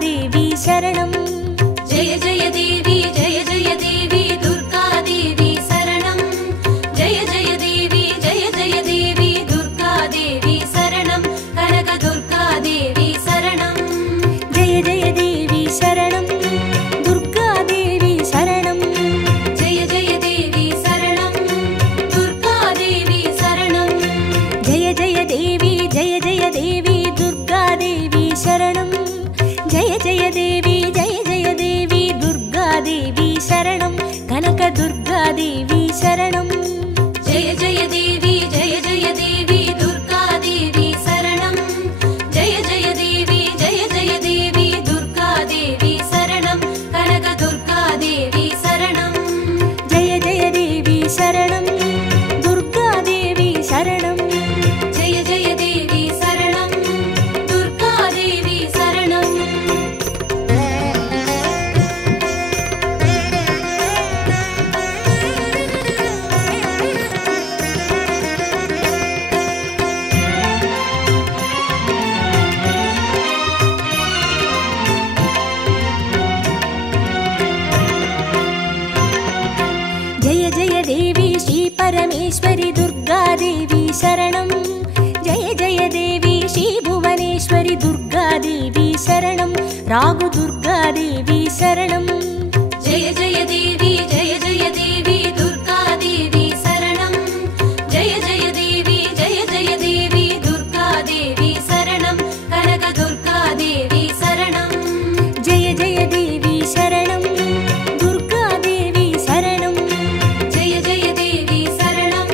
देवी शरणं जय जय देवी दुर्गा देवी शरणं जय जय देवी दुर्गा देवी शरणं कनक दुर्गा देवी शरणं जय जय देवी शरणं दुर्गा देवी शरणं जय जय देवी शरणं दुर्गा देवी शरणं जय जय देवी दुर्गा देवी शरणं जय जय देवी दुर्गा देवी शरणं कनक दुर्गा देवी शरणं जय जय देवी दुर्गा देवी शरणं जय जय देवी दुर्गा देवी शरणं कनक दुर्गा देवी शरणं जय जय देवी शरणं दुर्गा देवी शरणं जय जय देवी शरणं दुर्गा देवी शरणं जय जय देवी श्री परमेश्वरी दुर्गा देवी शरणं जय जय देवी श्री भुवनेश्वरी दुर्गा देवी शरणं रागु दुर्गा देवी शरणं जय जय देवी दुर्गा देवी शरणं जय जय देवी दुर्गा देवी शरणं कनक दुर्गा देवी शरणं जय जय देवी शरणं दुर्गा देवी शरणं जय जय देवी शरणं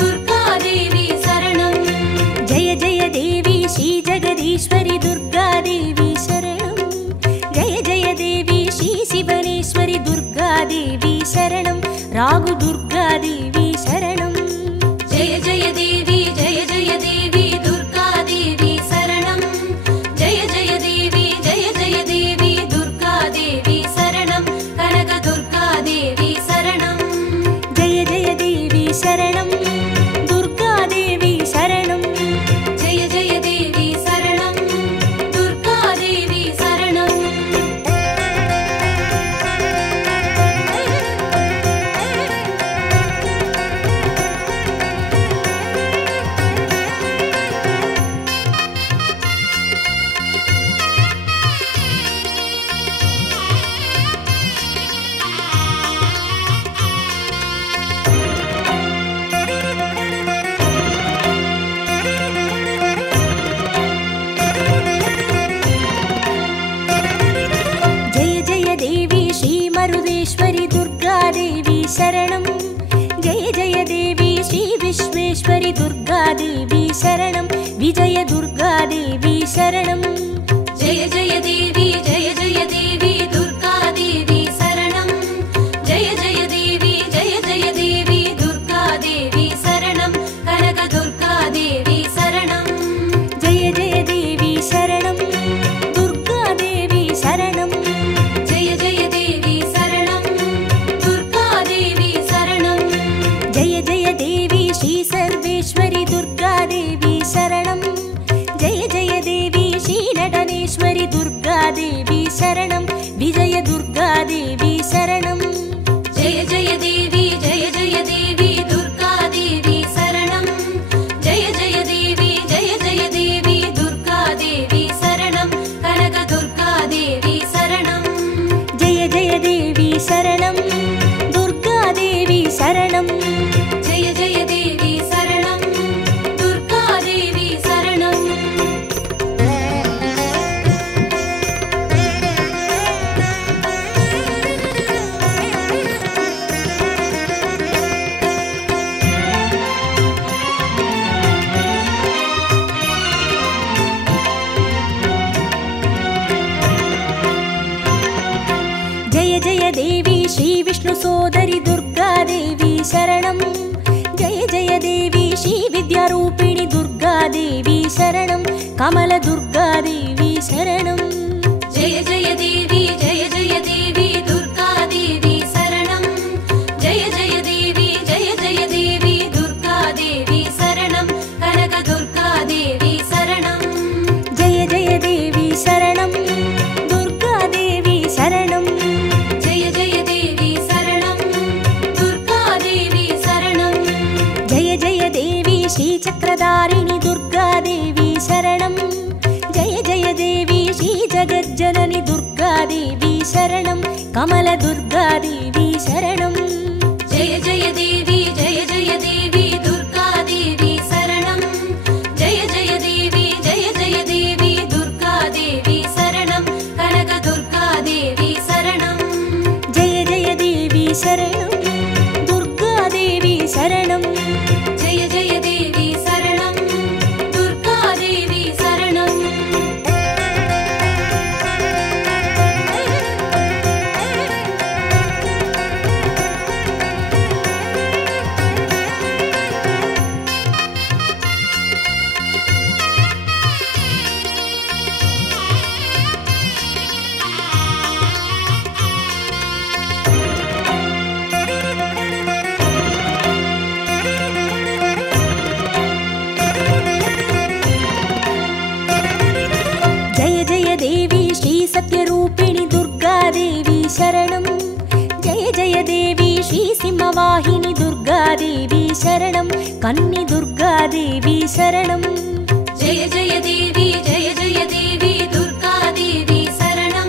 दुर्गा देवी शरणं जय जय देवी श्री जगदीश्वरी दुर्गा देवी शरणं जय जय देवी श्री शिवनेश्वरी दुर्गा देवी शरणं रागु दुर्गा देवी शरणं जय जय देवी दुर्गा देवी शरणं जय जय देवी दुर्गा देवी शरणं कनक दुर्गा देवी शरणं जय जय देवी शरणं दुर्गा देवी शरणं जय जय देवी शरणं दुर्गा देवी शरणं जय जय देवी श्री मरुदेश्वरी दुर्गा देवी शरणं जय जय देवी श्री विश्वेश्वरी दुर्गा देवी शरणं विजय दुर्गा देवी शरणं जय जय देवी दुर्गा देवी शरणं जय जय देवी दुर्गा देवी शरणं कनक दुर्गा देवी शरणं जय जय देवी शरणं दुर्गा देवी शरणं जय जय देवी शरणं दुर्गा देवी शरणं जय जय देवी श्री सर्वेश्वरी दुर्गा देवी शरणं जय जय देवी श्री नटनेश्वरी दुर्गा देवी शरणं विजय दुर्गा देवी शरणं जय जय देवी दुर्गा देवी शरणं जय जय देवी दुर्गा देवी शरणं कनक दुर्गा देवी शरणं जय जय देवी शरणं दुर्गा देवी शरणं जय जय देवी शरणं दुर्गा देवी शरणं जय जय देवी श्री विष्णु सोदरी दुर्गा देवी शरणं जय जय देवी श्री विद्यारूपिणी दुर्गा देवी शरणं कमल दुर्गा देवी शरणं जय जय देवी दुर्गा देवी शरणं जय जय देवी दुर्गा देवी शरणं कनक दुर्गा देवी शरणं जय जय देवी शरणं कमल दुर्गा देवी शरणं जय जय देवी दुर्गा देवी शरणं जय जय देवी दुर्गा देवी शरणं कनक दुर्गा देवी शरणं जय जय देवी शरणं दुर्गा देवी शरणं जय जय देवी शरणं दुर्गा देवी शरणं जय जय देवी श्री सत्यरूपिणी दुर्गा देवी शरणं जय जय देवी श्री सिंहवाहिनी दुर्गा देवी शरणं कन्नी दुर्गा देवी शरणं जय जय देवी दुर्गा देवी शरणं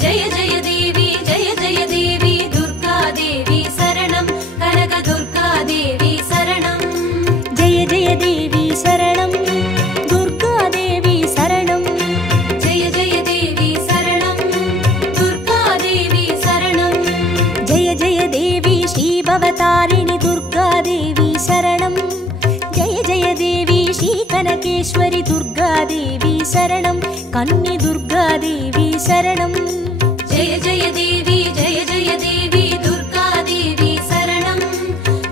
जय जय देवी दुर्गा देवी शरणं कनक दुर्गा देवी शरणं जय जय देवी शरणं दुर्गा देवी शरणं जय जय देवी शरणं दुर्गा देवी शरणं जय जय देवी श्री भवतारिणी दुर्गा देवी शरणं जय जय देवी श्री कनकेश्वरी दुर्गा देवी शरणं कन्नी दुर्गा देवी शरणं जय जय देवी दुर्गा देवी शरणं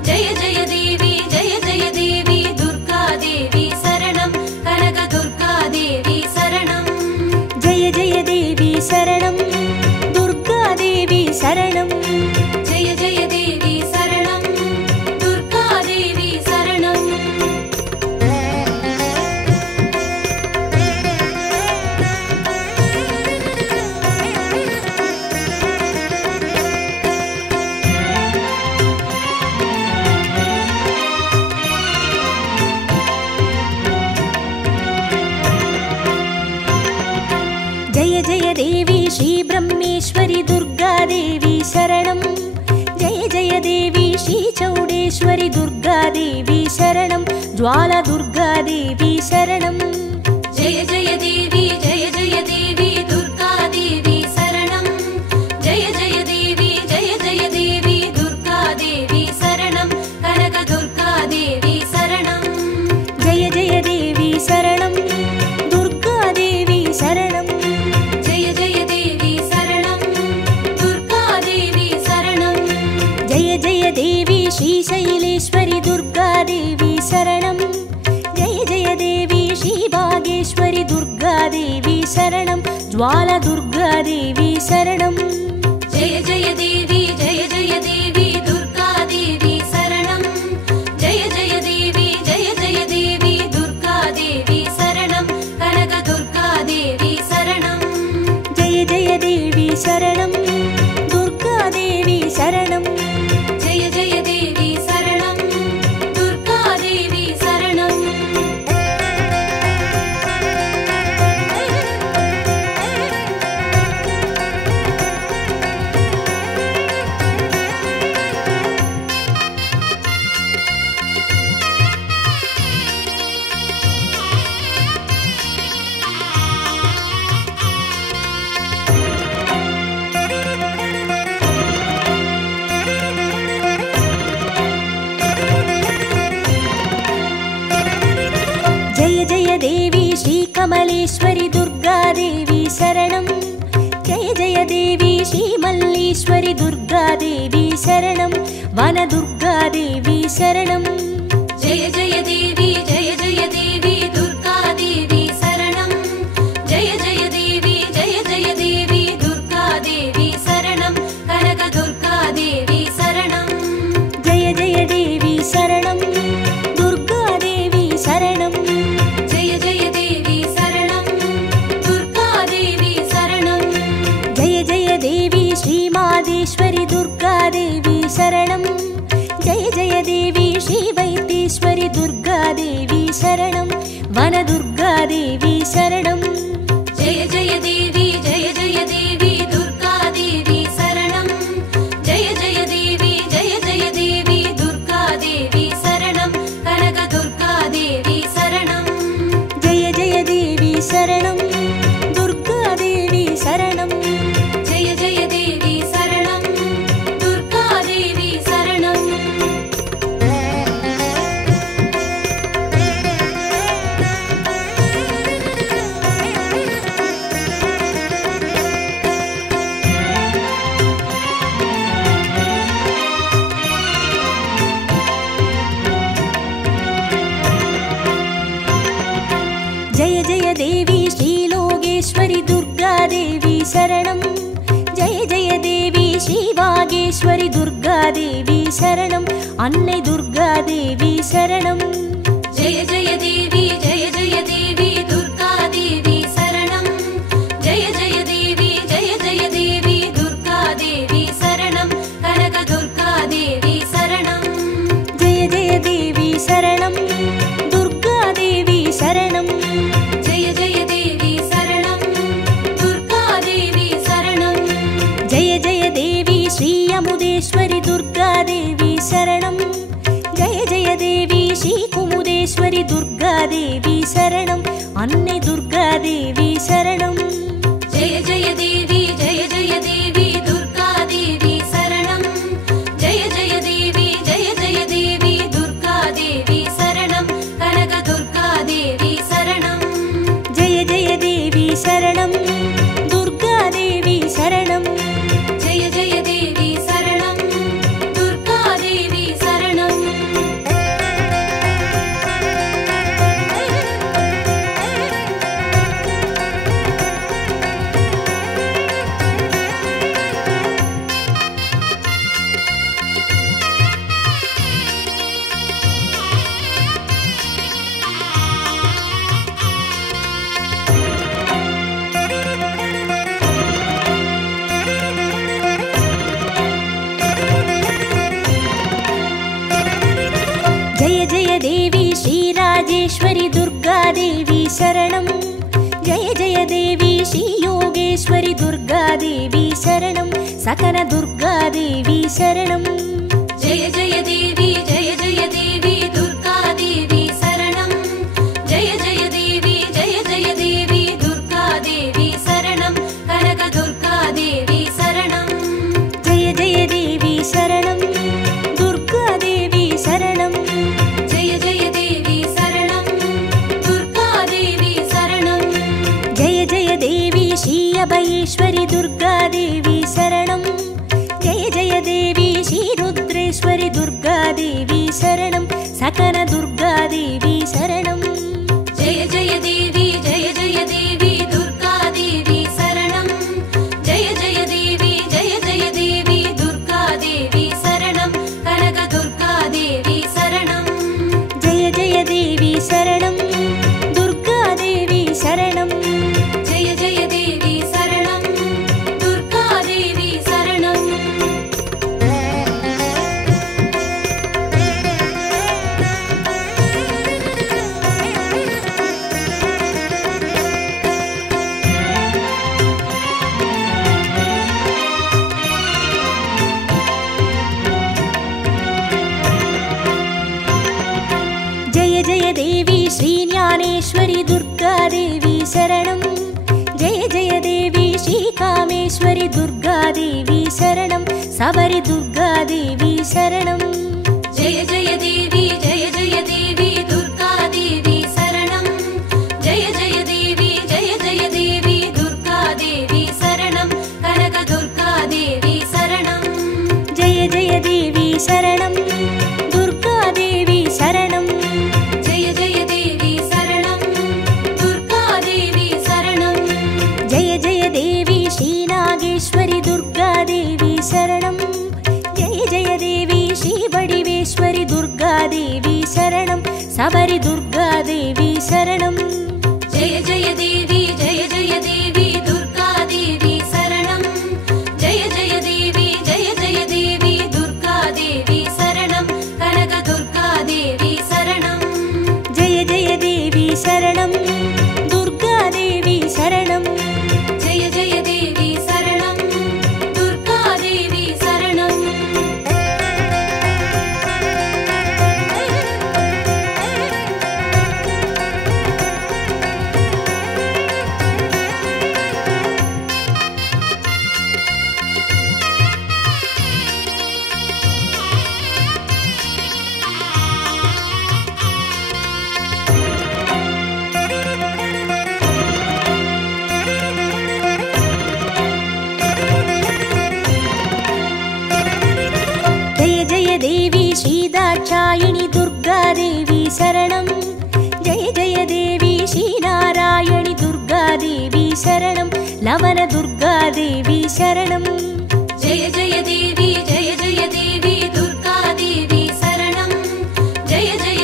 जय जय देवी दुर्गा देवी शरणं कनक दुर्गा देवी शरणं जय जय देवी शरणं दुर्गा देवी शरणं जय जय देवी शरणं दुर्गा देवी शरणं जय जय देवी श्री ब्रह्मेश्वरी दुर्गा देवी शरणं जय जय देवी श्री चौडेश्वरी दुर्गा देवी शरणं ज्वाला दुर्गा देवी शरणं जय जय देवी दुर्गा देवी शरणं जय जय देवी दुर्गा देवी शरणं कनक दुर्गा देवी शरणं जय जय देवी शरणं दुर्गा देवी शरणं जय जय देवी शरणं दुर्गा देवी शरणं जय जय देवी श्री शैलेश्वरी दुर्गा देवी शरणं जय जय देवी श्री भागेश्वरी दुर्गा देवी शरणं ज्वाला दुर्गा देवी शरणं जय जय देवी दुर्गा देवी शरणं जय जय देवी दुर्गा देवी शरणं कनक दुर्गा देवी शरणं जय जय देवी शरणं दुर्गा देवी शरणं जय जय देवी शरणं दुर्गा देवी शरणं जय जय देवी श्री कमलेश्वरी दुर्गा देवी शरणं जय जय देवी श्री मल्लीश्वरी दुर्गा देवी शरणं वन दुर्गा देवी शरणं जय जय देवी दुर्गा देवी शरणं जय जय देवी दुर्गा देवी शरणं कनक दुर्गा देवी शरणं जय जय देवी शरणं दुर्गा देवी शरणं जय जय देवी शरणं दुर्गा देवी शरणं जय जय देवी श्री मादेश्वरी दुर्गा देवी शरणं जय जय देवी श्री वैद्येश्वरी दुर्गा देवी शरणं वन दुर्गा देवी शरणं जय जय देवी दुर्गा देवी शरणं शरणं जय जय देवी श्रीवागेश्वरि दुर्गादेवी शरणं अन्नै दुर्गादेवी शरणं जय जय देवी दुर्गादेवी शरणं जय जय देवी दुर्गादेवी शरणं कनक दुर्गादेवी शरणं जय जय देवी शरणं दुर्गादेवी शरणं जय जय देवी शरणं दुर्गादेवी शरणं जय जय देवी श्री अमुदेश्वरि दुर्गादेवी शरणं जय जय देवी श्री कुमुदेश्वरि दुर्गादेवी शरणं अन्नै दुर्गादेवी शरणं जय जय देवी दुर्गादेवी शरणं जय जय देवी दुर्गादेवी शरणं कनक दुर्गादेवी शरणं जय जय देवी शरणं दुर्गादेवी शरणं जय जय देवी शरणं दुर्गादेवी शरणं जय जय देवी श्रीराजेश्वरि दुर्गादेवी शरणं जय जय देवी श्रीयोगेश्वरि दुर्गादेवी शरणं सकल दुर्गादेवी शरणं जय जय देवी दुर्गादेवी शरणं जय जय देवी दुर्गादेवी शरणं कनक दुर्गादेवी शरणं जय जय देवी शरणं दुर्गादेवी शरणं जय जय देवी शरणं दुर्गादेवी शरणं जय जय देवी श्री अभयेश्वरि दुर्गादेवी शरणं जय जय देवी श्री रुद्रेश्वरि दुर्गादेवी शरणं सकल दुर्गादेवी शरणं जय जय देवी दुर्गादेवी शरणं जय जय देवी दुर्गादेवी शरणं कनक दुर्गादेवी शरणं जय जय देवी शरणं दुर्गादेवी शरणं जय जय देवी शरणं दुर्गादेवी शरणं जय जय देवी श्रीज्ञानेश्वरि दुर्गादेवी शरणं जय जय देवी श्रीकामेश्वरि दुर्गादेवी शरणं सबरि दुर्गादेवी शरणं जय जय देवी दुर्गादेवी शरणं जय जय देवी दुर्गादेवी शरणं कनक दुर्गादेवी शरणं जय जय देवी शरणं दुर्गादेवी शरणं जय जय देवी शरणं दुर्गादेवी शरणं जय जय देवी श्रीनागेश्वरि दुर्गादेवी शरणं जय जय देवी श्रीवडिवेश्वरि दुर्गादेवी शरणं सबरि दुर्गादेवी शरणं जय जय देवी दुर्गादेवी शरणं जय जय देवी दुर्गादेवी शरणं कनक दुर्गादेवी शरणं जय जय देवी शरणं दुर्गादेवी शरणं जय जय देवी शरणं दुर्गादेवी शरणं देवी श्रीदाक्षायिणी दुर्गादेवी शरणं जय जय देवी श्रीनारायणि दुर्गा दुर्गादेवी शरणं लवनदुर्गादेवी शरणं जय जय देवी दुर्गादेवी शरणं जय जय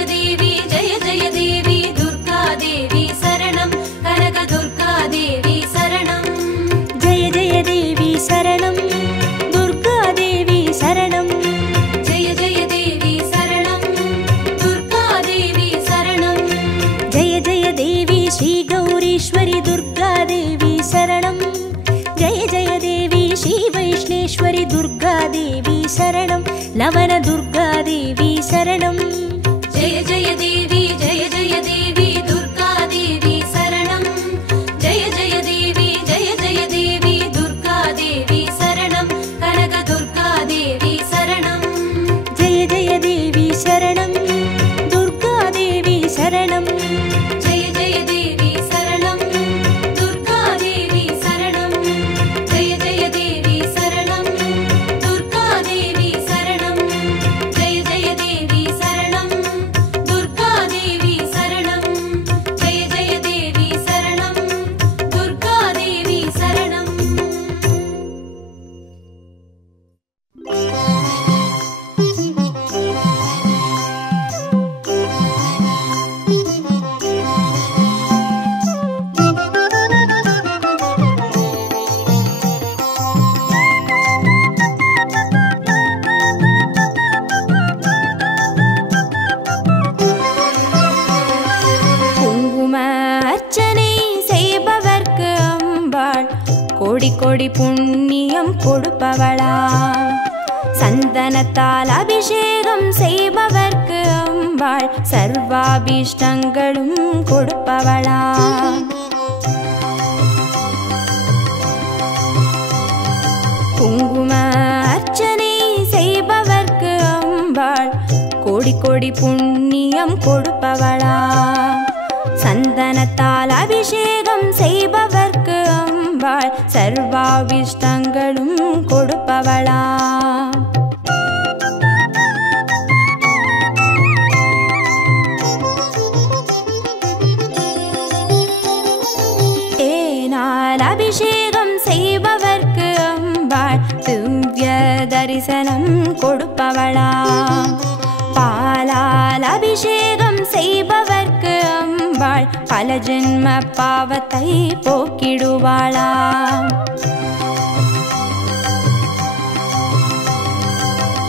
देवी दुर्गादेवी शरणं कनकदुर्गादेवी शरणं जय जय देवी शरणं दुर्गादेवी शरणं जय जय देवी शरणं दुर्गादेवी शरणं जय जय देवी श्रीगौरीश्वरि दुर्गादेवी शरणं जय जय देवी श्रीवैष्णेश्वरि दुर्गादेवी शरणं लवनदुर्गादेवी शरणं जय जय देवी दुर्गादेवी शरणं जय जय देवी दुर्गादेवी शरणं कनकदुर्गादेवी शरणं जय जय देवी शरणं दुर्गादेवी शरणं जय जय देवी शरणं दुर्गादेवी शरणं जय जय देवी शरणं दुर्गादेवी शरणं जय जय देवी शरणं दुर्गादेवी शरणं जय जय देवी शरणं दुर्गादेवी शरणं குங்கும அர்ச்சனை செய்பவர்க்கு அம்பாள் கோடி கோடி புண்ணியம் கொடுப்பவளா சந்தனத்தால் அபிஷேகம் செய்பவர்க்கு அம்பாள் சர்வாபீஷ்டங்களும் கொடுப்பவளா குங்கும அர்ச்சனை செய்பவர்க்கு அம்பாள் கோடி கோடி புண்ணியம் கொடுப்பவளா சந்தனத்தால் அபிஷேகம் செய்பவர்க்கு அம்பாள் சர்வாபிஷ்டங்களும் கொடுப்பவளா தேனால் அபிஷேகம் செய்பவர்க்கு அம்பாள் திவ்ய தரிசனம் கொடுப்பவளா பாலால் அபிஷேகம் செய்பவர்க்கு அம்பாள் பல ஜென்ம பாவத்தை போக்கிடுவாளா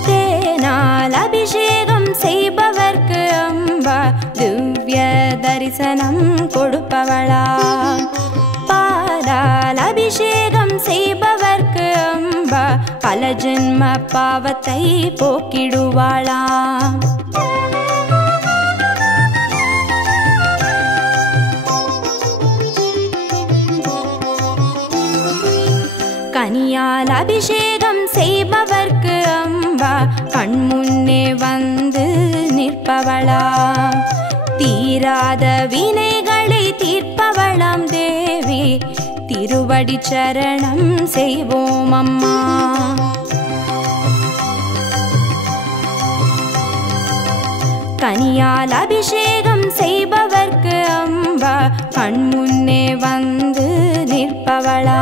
தேனால் அபிஷேகம் செய்பவர்க்கு அம்பாள் திவ்ய தரிசனம் கொடுப்பவளா பாலால் அபிஷேகம் செய்பவர்க்கு அம்பா பல ஜென்ம பாவத்தை போக்கிடுவாளா கனியால் அபிஷேகம் செய்பவர்க்கு அம்பா கண்முன்னே வந்து நிற்பவளா தீராத வினைகளை தீர்ப்பவளாம் தேவி திருவடி சரணம் செய்வோம் அம்மா கனியால் அபிஷேகம் செய்பவர்க்கு அம்பா கண்முன்னே வந்து நிற்பவளா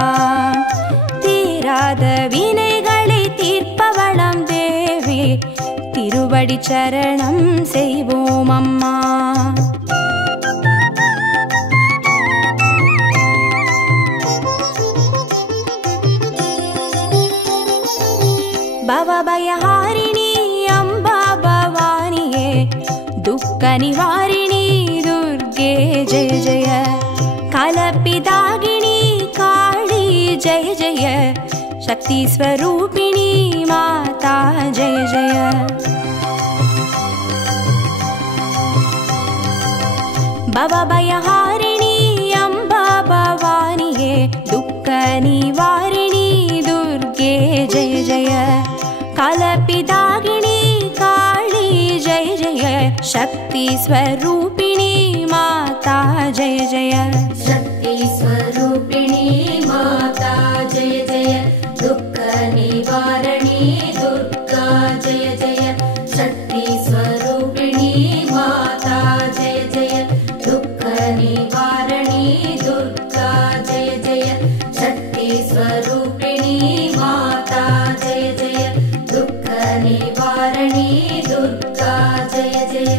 தீராத வினைகளை தீர்ப்பவளாம் தேவி திருவடி சரணம் செய்வோம் அம்மா भवभयहारिणी अम्बा भवानिये दुःखनिवारिणी दुर्गे जय जय कलपिदागिनी काली जय जय शक्तिस्वरूपिणी माता जय जय भवभयहारिणी अम्बा भवानिये दुःखनिवारिणी दुर्गे जय जय कलपिदागिनी काली जय जय शक्तिस्वरूपिणी माता जय जय शक्तिस्वरूपिणी माता जय जय दुःखनिवारिणी दुर्गा जय जय शक्तिस्वरूपिणी माता जय जय दुःखनिवारिणी दुर्गा निवारणी दुर्गा जय जय।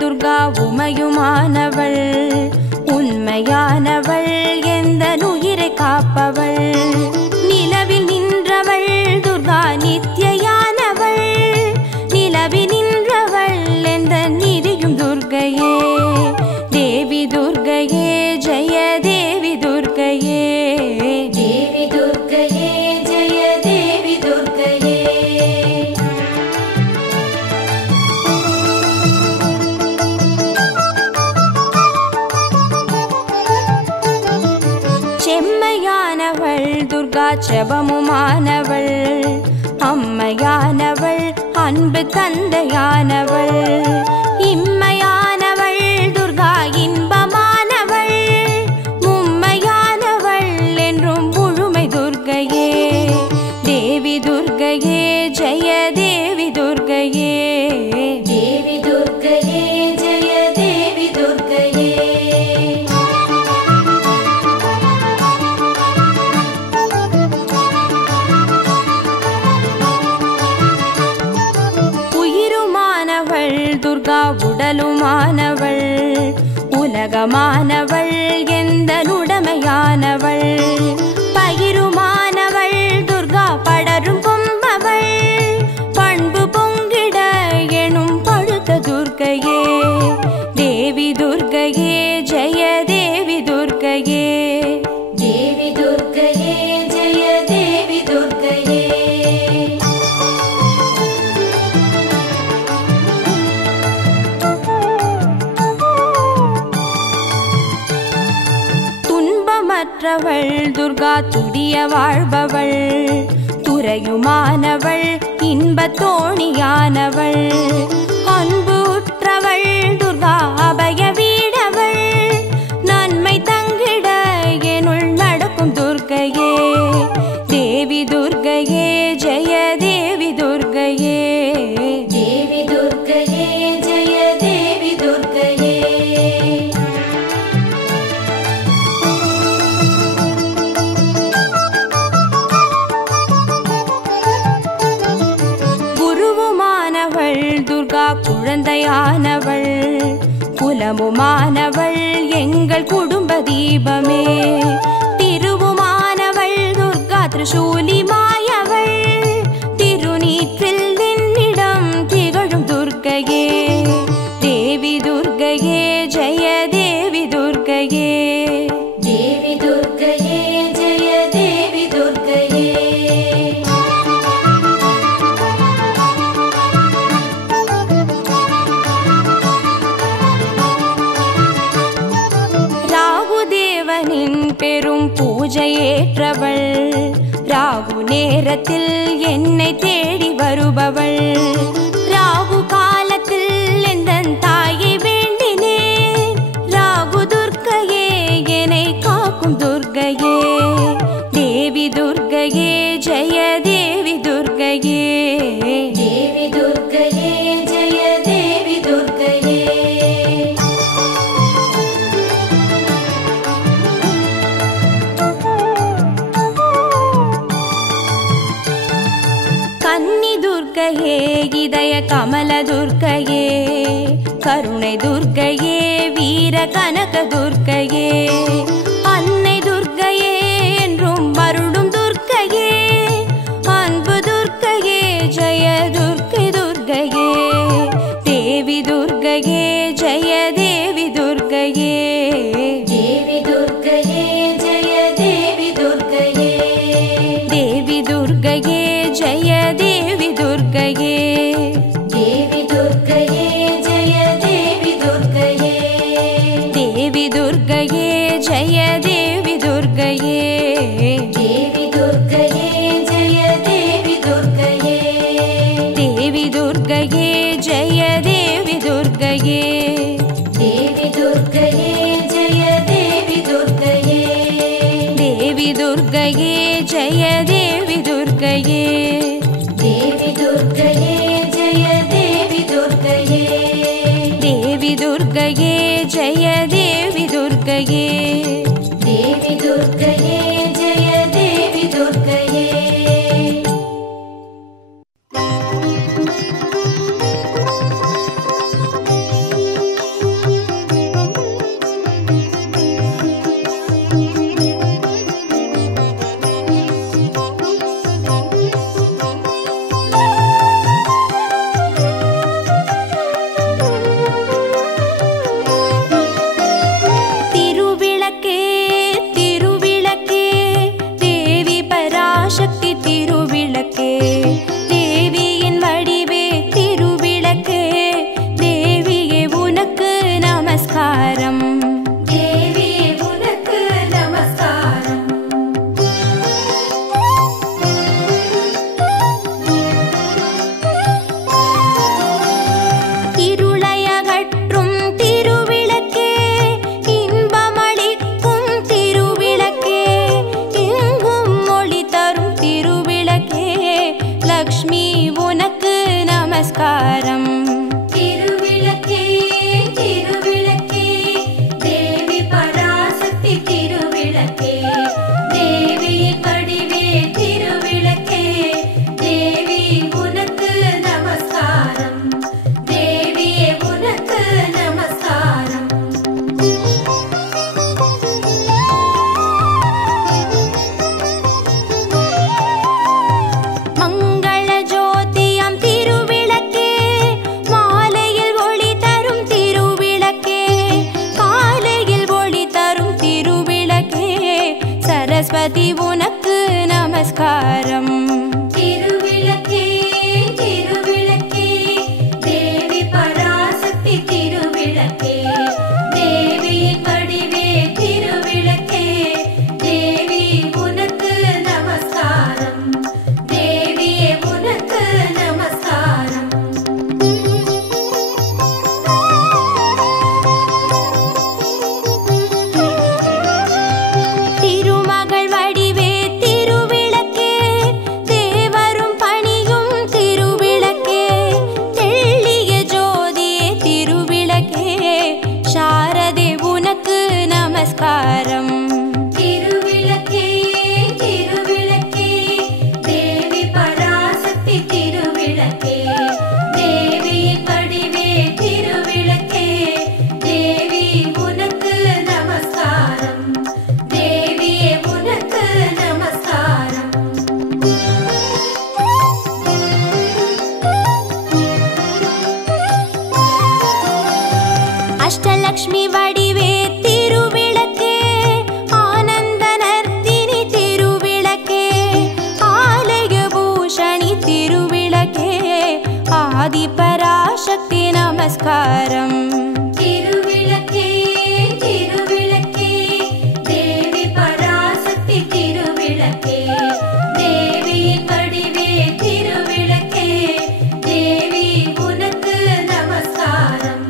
துர்கா உமையுமானவள், உண்மையானவள், எந்த உயிரை காப்பவள், நிலவில் நின்றவள் துர்கா நித்யானவள், நிலவில் நின்றவள் எந்த நிதியும் துர்கையே, தேவி துர்கையே ஜெய தேவி துர்கையே, தேவி துர்கையே ஜெய தேவி துர்கையே. செம்மையானவள் துர்கா செபமுமானவள், அம்மையானவள், அன்பு தந்தையானவள், இம்மையானவள் துர்கா இன்பமானவள், மும்மையானவள் என்றும் முழுமை துர்கையே, தேவி துர்கையே ஜெய தேவி துர்கையே, தேவி துர்கையே ஜெய தேவி துர்கையே. துர்கா உடலுமானவள், உலகமானவள், எந்த உடமையானவள், பயிருமானவள் துர்கா படரும் கொம்பவள், பண்பு பொங்கிட எனும் பழுத்த துர்கையே, தேவி துர்கையே ஜெய தேவி துர்கையே, தேவி துர்கையே ஜெய தேவி துர்கையே. துன்பமற்றவள் துர்கா துரிய வாழ்பவள், துறையுமானவள், இன்பத் தோணியானவள், அன்பு உற்றவள் துர்கா அபய வீடவள், நன்மை தங்கிட எனுள் நடக்கும் துர்கையே, தேவி துர்கையே ஜெய தேவி துர்கையே, தேவி துர்கையே ஜெய தேவி துர்கையே. துர்கா குழந்தையானவள், குலமுமானவள், எங்கள் குடும்ப தீபமே, திருவுமானவள் துர்கா திரிசூலி மாயவள், திருநீற்றில் என்னிடம் திகழும் துர்கையே, தேவி துர்கையே ஜெய தேவி துர்கையே, தேவி துர்கையே ஜெய தேவி துர்கையே. பெரும் பூஜையேற்றவள், ராகு நேரத்தில் என்னை தேடி வருபவள், ராகு காலத்தில் எந்தன் தாயை வேண்டினேன், ராகு துர்கையே என்னை காக்கும் துர்கையே, தேவி துர்கையே ஜெய தேவி துர்கையே, தேவி துர்கையே ஜெய தேவி துர்கையே. அபய கமல துர்க்கையே, கருணை துர்க்கையே, வீர கனக துர்க்கையே, அன்னை துர்க்கையே, என்றும் வருடும் துர்க்கையே, அன்பு துர்க்கையே, ஜெய துர்க்கை துர்க்கையே, தேவி துர்க்கையே, ஜெய தேவி துர்க்கையே, தேவி துர்க்கையே, ஜெய தேவி துர்க்கையே, தேவி துர்க்கையே, ஜெய தேவி துர்க்கையே, தேவி துர்க்கையே, ஜெய தேவி துர்க்கையே, தேவி துர்க்கையே, ஜெய தேவி துர்க்கையே, தேவி துர்க்கையே, ஜெய தேவி துர்க்கையே, தேவி துர்க்கையே, ஜெய தேவி துர்க்கையே, தேவி துர்க்கையே, ஜெய தேவி துர்க்கையே, தேவி துர்க்கையே, ஜெய தேவி துர்க்கையே, தேவி துர்க்கையே, ஜெய தேவி துர்க்கையே, தேவி துர்க்கையே, ஜெய தேவி துர்க்கையே, தேவி துர்க்கையே, ஜெய தேவி துர்க்கையே. திருவிளக்கே, திருவிளக்கே, தேவி பராசக்தி திருவிளக்கே, தேவியின் வடிவே திருவிளக்கே, தேவியே உனக்கு நமஸ்காரம், தேவி உனக்கு நமஸ்காரம். இருளையகற்றும் திருவிளக்கே, இன்பமளிக்கும் திருவிளக்கே, எங்கும் ஒளி தரும் திருவிளக்கே, லக்ஷ்மி உனக்கு நமஸ்காரம், திருவிளக்கே, திருவிளக்கே, தேவி பராசக்தி திருவிளக்கே, தேவியின் வடிவே திருவிளக்கே, தேவி உனக்கு நமஸ்காரம், தேவியே உனக்கு நமஸ்காரம். மங்கள ஜோதியாம் திருவிளக்கே, மாலையில் ஒளி தரும் திருவிளக்கே, காலையில் ஒளி தரும் திருவிளக்கே, சரஸ்வதி உனக்கு நமஸ்காரம், திருவிளக்கே, திருவிளக்கே, தேவி பராசக்தி திருவிளக்கே, தேவியின் வடிவே திருவிளக்கே, தேவி உனக்கு நமஸ்காரம், தேவியே உனக்கு நமஸ்காரம். திருமகள் வடிவே திருவிளக்கே, தேவரும் பணியும் திருவிளக்கே, தெள்ளிய ஜோதியே திருவிளக்கே, சாரதே உனக்கு நமஸ்காரம், திருவிளக்கே, திருவிளக்கே, தேவி பராசக்தி திருவிளக்கே, தேவியின் வடிவே திருவிளக்கே, தேவி உனக்கு நமஸ்காரம், தேவியே உனக்கு நமஸ்காரம். அஷ்டலக்ஷ்மி வடிவே திருவிளக்கே, ஆனந்த நர்த்தினி திருவிளக்கே, ஆலய பூஷணி திருவிளக்கே, ஆதி பராசக்தி நமஸ்காரம், திருவிளக்கே, திருவிளக்கே, தேவி பராசக்தி திருவிளக்கே, தேவியின் வடிவே திருவிளக்கே, தேவி உனக்கு நமஸ்காரம்,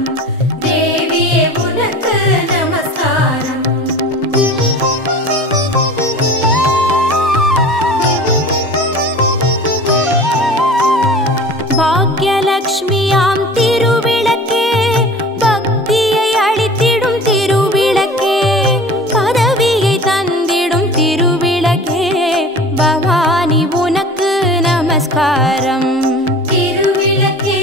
தேவியே உனக்கு நமஸ்காரம். பாக்யலக்ஷ்மியாம் திருவிளக்கே, பக்தியை அளித்திடும் திருவிளக்கே, பதவியை தந்திடும் திருவிளக்கே, பவானி உனக்கு நமஸ்காரம், திருவிளக்கே,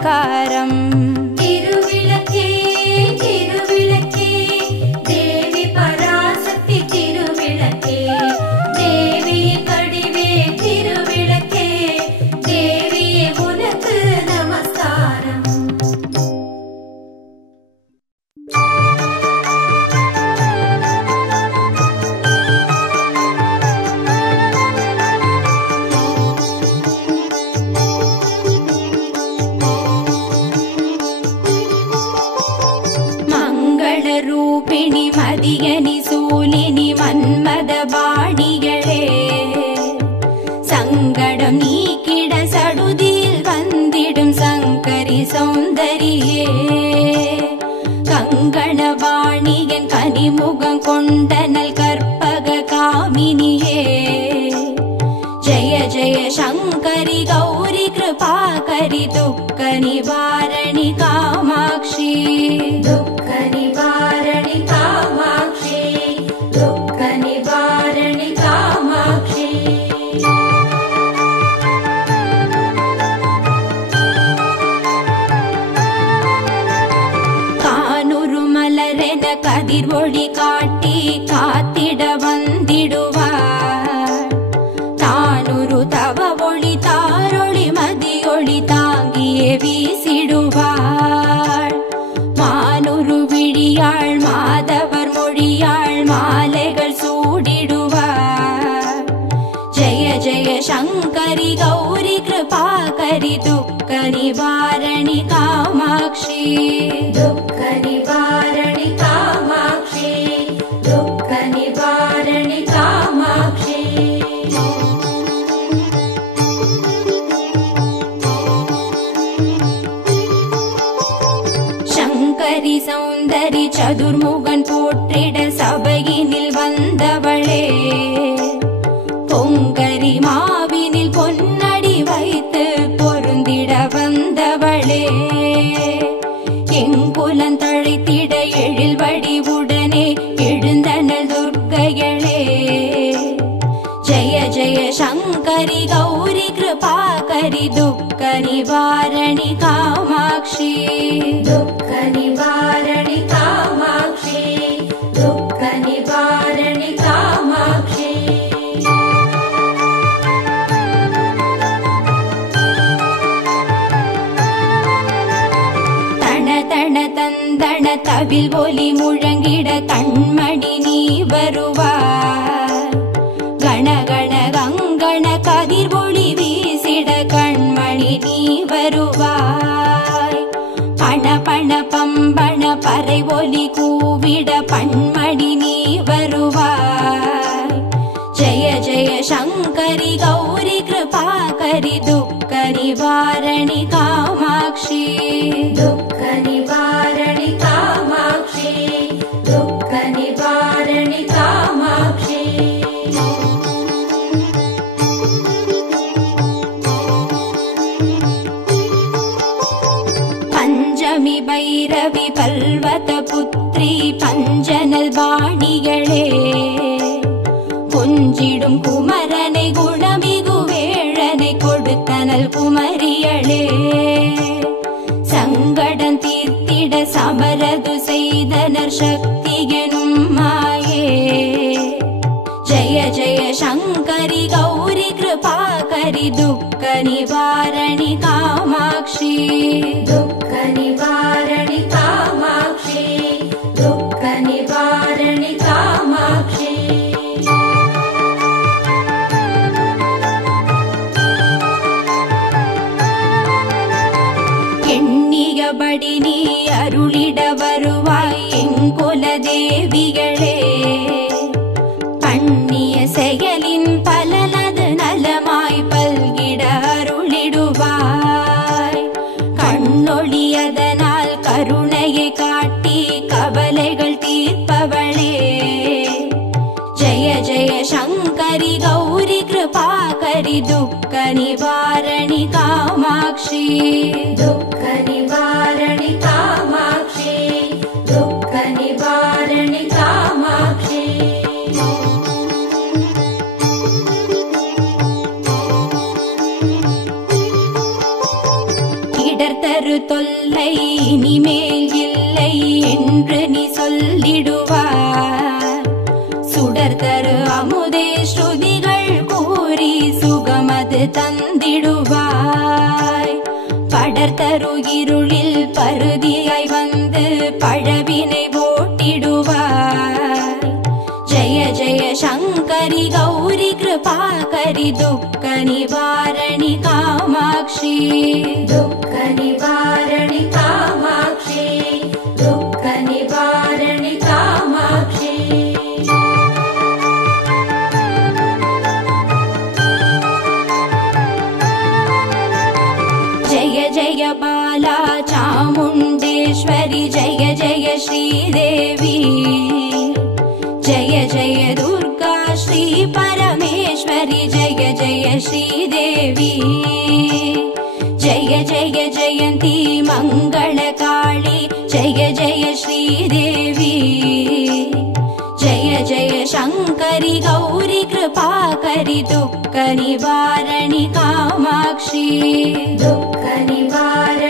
நமஸ்காரம். திருவிளக்கே திருவிளக்கே தேவி பராசக்தி திருவிளக்கே தேவியின் வடிவே திருவிளக்கே தேவியே உனக்கு நமஸ்காரம். ரூபிணி மதியனி சூலினி மன்மத பாணிகளே சங்கடம் நீக்கிட சடுதியில் வந்திடும் சங்கரி சௌந்தரியே கங்கண வாணியன் கனிமுகம் கொண்டனல் கற்பக காமினியே ஜய ஜய சங்கரி கௌரி கிருபாகரி துக்க நிவாரணி காமாட்சி துக்க நிவாரணி காமாட்சி துக்க நிவாரணி காமாட்சி. கானுரு மலரென கதிர் ஒளி காட்டி காத்திட வந்திடுவார் தானுரு தவ ஒளி தாரொளி மதியொளி தாங்கியே வீசிடுவார் மானுரு விழியாள் மாதவர் மொழியாள் மாலைகள் சூடிடுவார் ஜய ஜய சங்கரி கௌரி கிருபாகரி துக்க நிவாரணி காமாட்சி துக்க நிவாரணி காமாட்சி துக்க நிவாரணி காமாட்சி. சங்கரி சௌந்தரி சதுர்முகன் போற்றிட சபையினில் வந்தவளே பொங்கரி மாவினில் பொன்னடி வைத்து பொருந்திட வந்தவளே எங்குலன் தழைத்திட எழில் வடிவுடனே எழுந்தனல் துர்க்கையளே ஜய ஜய சங்கரி கௌரி கிருபாகரி துக்க நிவாரணி காமாட்சி துக்க நிவாரணி காமாட்சி துக்க நிவாரணி காமாட்சி. தன தன தந்தன தவில் ஒலி முழங்கிட கண்மணி நீ வருவார் கணகண கங்கண கதிர் ஒளி வீசிட கண்மணி நீ வருவாய் பண பண பம்பண பறை ஒலி கூவிட பண்மணி நீ வருவாய் ஜய ஜய சங்கரி கௌரி கிருபாகரி துக்க நிவாரணி காமாட்சி துக்க நிவாரணி காமாட்சி துக்க நிவாரணி காமாட்சி. பஞ்சமி பைரவி பல்வத புத்ரி பஞ்சனல் வாணிகளே கொஞ்சிடும் குமரனை குணமிகு வேழனை கொடுத்தனல் குமரியளே சங்கடம் தீர்த்திட சமரது செய்தனர் சக்தி எனும் மாயே ஜய ஜய சங்கரி கௌரி கிருபாகரி துக்க நிவாரணி காமாட்சி துக்க நிவாரணி காமாட்சி துக்க நிவாரணி காமாட்சி. எண்ணியபடி நீ அருளிட வருவாய் எங்குல தேவிகளே பண்ணிய செயலின் பலனது நலமாய் பல்கிட அருளிடுவாய் கண்ணொளி அதனால் கருணையை காட்டி கவலைகள் தீர்ப்பவளே ஜய ஜய சங்கரி கௌரி கிருபாகரி துக்க நிவாரணி காமாட்சி துக்க நிவாரணி காமாட்சி துக்க நிவாரணி காமாட்சி. இடர்தரு தொல்லை இனிமேல் இல்லை என்று நீ சொல்லிடுவாய். சுடர் தரு அமுதே ஸ்ருதிகள் கூறி சுகமது தந்திடுவாய். படர் தரு இருளில் பருதியாய் வந்து பழவினை ஓட்டிடுவாய். ஜய ஜய சங்கரி கௌரி கிருபாகரி துக்க நிவாரணி காமாட்சி. दुःख निवारणि कामाक्षी दुःख निवारणि कामाक्षी. जय जय बाला चामुण्डेश्वरि जय जय श्रीदेवी. जय जय दुर्गा श्री परमेश्वरि जय जय श्रीदेवी. जय जय जयन्ती मङ्गलकाली जय जय श्रीदेवी. जय जय शङ्करि गौरी कृपाकरि दुःख निवारणि कामाक्षी. दुःख निवारणि